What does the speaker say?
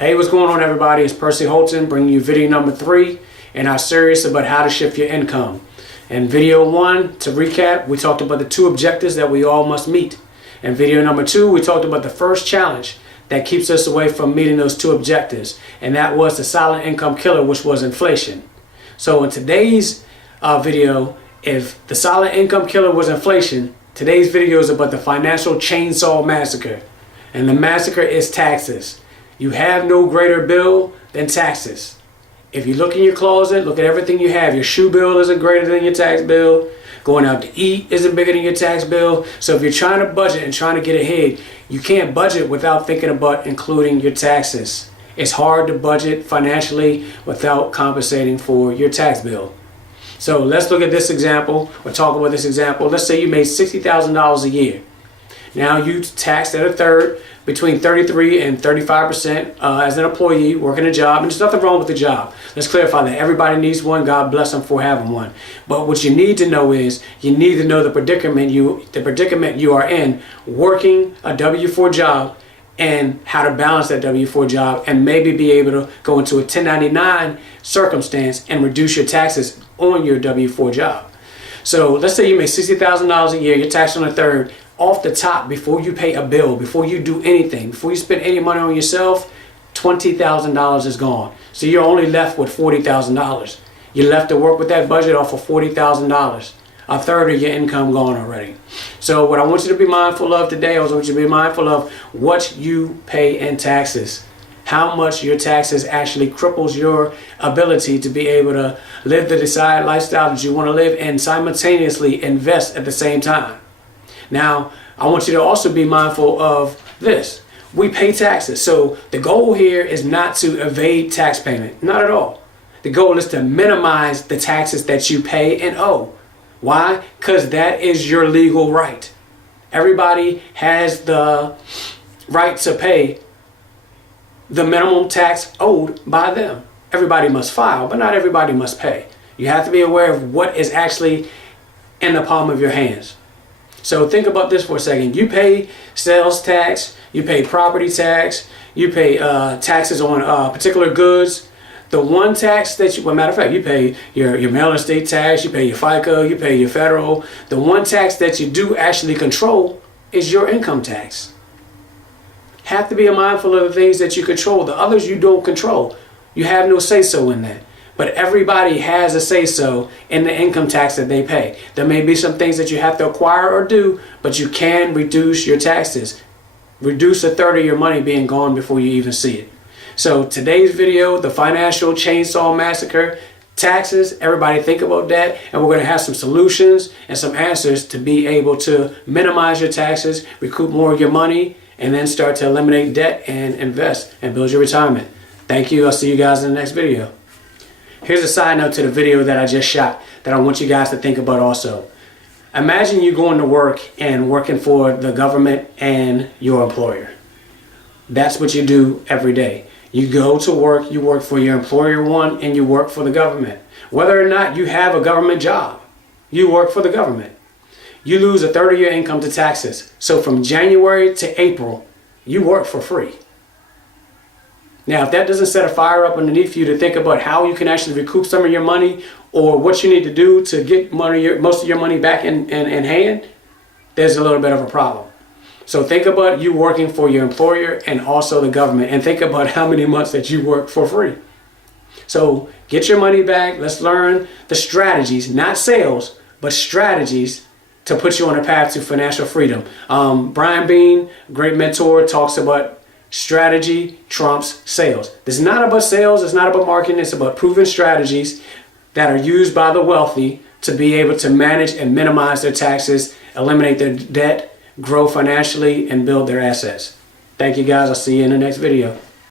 Hey, what's going on, everybody? It's Percy Holton bringing you video number 3 in our series about how to shift your income. In video 1, to recap, we talked about the 2 objectives that we all must meet. In video number 2, we talked about the first challenge that keeps us away from meeting those 2 objectives, and that was the silent income killer, which was inflation. So in today's video, if the silent income killer was inflation, today's video is about the financial chainsaw massacre. And the massacre is taxes. You have no greater bill than taxes. If you look in your closet, look at everything you have. Your shoe bill isn't greater than your tax bill. Going out to eat isn't bigger than your tax bill. So if you're trying to budget and trying to get ahead, you can't budget without thinking about including your taxes. It's hard to budget financially without compensating for your tax bill. So let's look at this example, or talk about this example. Let's say you made $60,000 a year. Now you taxed at a third, between 33 and 35% as an employee working a job, and there's nothing wrong with the job. Let's clarify that everybody needs one. God bless them for having one. But what you need to know is you need to know the predicament you are in working a W-4 job and how to balance that W-4 job, and maybe be able to go into a 1099 circumstance and reduce your taxes on your W-4 job. So let's say you make $60,000 a year, you're taxed on a third. Off the top, before you pay a bill, before you do anything, before you spend any money on yourself, $20,000 is gone. So you're only left with $40,000. You're left to work with that budget off of $40,000. A third of your income gone already. So what I want you to be mindful of today, I want you to be mindful of what you pay in taxes. How much your taxes actually cripples your ability to be able to live the desired lifestyle that you want to live and simultaneously invest at the same time. Now, I want you to also be mindful of this. We pay taxes. So the goal here is not to evade tax payment. Not at all. The goal is to minimize the taxes that you pay and owe. Why? Because that is your legal right. Everybody has the right to pay the minimum tax owed by them. Everybody must file, but not everybody must pay. You have to be aware of what is actually in the palm of your hands. So think about this for a second. You pay sales tax, you pay property tax, you pay taxes on particular goods. The one tax that you, well, matter of fact, you pay your mail and estate tax, you pay your FICA, you pay your federal. The one tax that you do actually control is your income tax. Have to be mindful of the things that you control. The others you don't control. You have no say-so in that. But everybody has a say-so in the income tax that they pay. There may be some things that you have to acquire or do, but you can reduce your taxes. Reduce a third of your money being gone before you even see it. So today's video, the financial chainsaw massacre, taxes, everybody think about that, and we're going to have some solutions and some answers to be able to minimize your taxes, recoup more of your money, and then start to eliminate debt and invest and build your retirement. Thank you. I'll see you guys in the next video. Here's a side note to the video that I just shot that I want you guys to think about also. Imagine you going to work and working for the government and your employer. That's what you do every day. You go to work, you work for your employer one, and you work for the government. Whether or not you have a government job, you work for the government. You lose a third of your income to taxes. So from January to April, you work for free. Now, if that doesn't set a fire up underneath you to think about how you can actually recoup some of your money or what you need to do to get most of your money back in hand, there's a little bit of a problem. So think about you working for your employer and also the government, and think about how many months that you work for free. So get your money back. Let's learn the strategies, not sales, but strategies to put you on a path to financial freedom. Brian Bean, great mentor, talks about strategy trumps sales. This is not about sales, it's not about marketing, it's about proven strategies that are used by the wealthy to be able to manage and minimize their taxes, eliminate their debt, grow financially, and build their assets. Thank you guys. I'll see you in the next video.